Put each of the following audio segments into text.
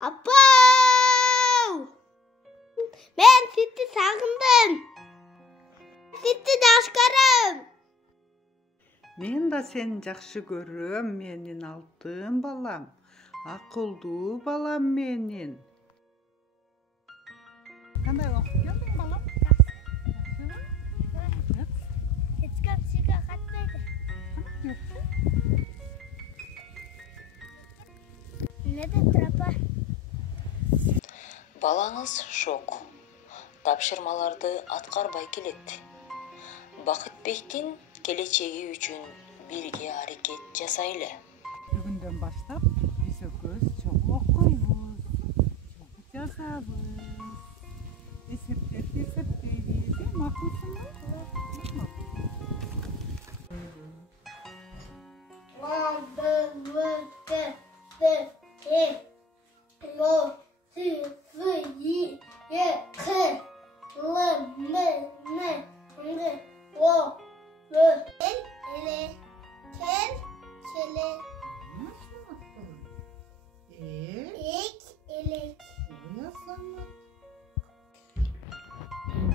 Appa! Ben sizi sağındım. Sizi daşkarım. Men da seni жақсы көрөm, менин алтын балам. Акылдуу балам менин. Кандай окуп келдиң, балам? Eskap siga katmaydı. Ne de trapa. Балаңыз шок. Тапшырмаларды аткарбай келет. Бакытбектин келечеги үчүн бирге аракет жасайлы. Бүгүндөн баштап биз экөөбүз чогуу окуйбуз, чогуу жазабыз, эсептерди эсептейбиз. Макулсуңбу?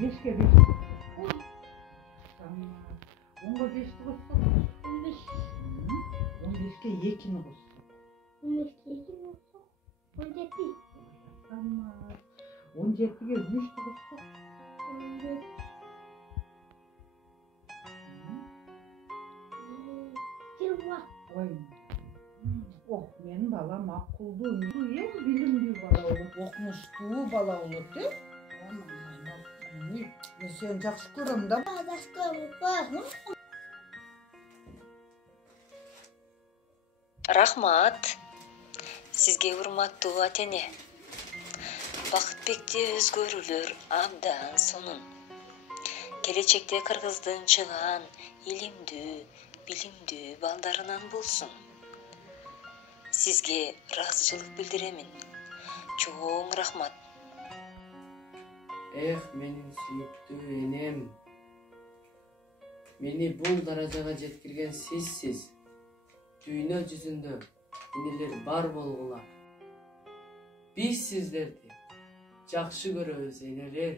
Бешке беш. Tamam. 10'ga 5'ti koysak. 15. 15'ke 2'ni koysak. 15'te 2 olsa 17. Tamam. 17'ge 3'ti koysak. 14. Oy. Oh, men balam akıllı, en bilimli bala olup, okumuştuğu bala olup de. Ben seni жақсы көрөм да. Рахмат. Сизге урматтуу ата-эне. Бакытбекте өзгөрүүлөр абдан сонун. Келечекте Кыргыздын чыгаан илимдүү, билимдүү балдарынан болсун. Сизге ыраазычылык билдиремин. Чоң рахмат. Эх, менин сүйүктүү энем. Мени бул даражага жеткирген сизсиз. Дүйнө жүзүндө энелер бар болгула. Биз сиздерди жакшы көрөбүз, энелер.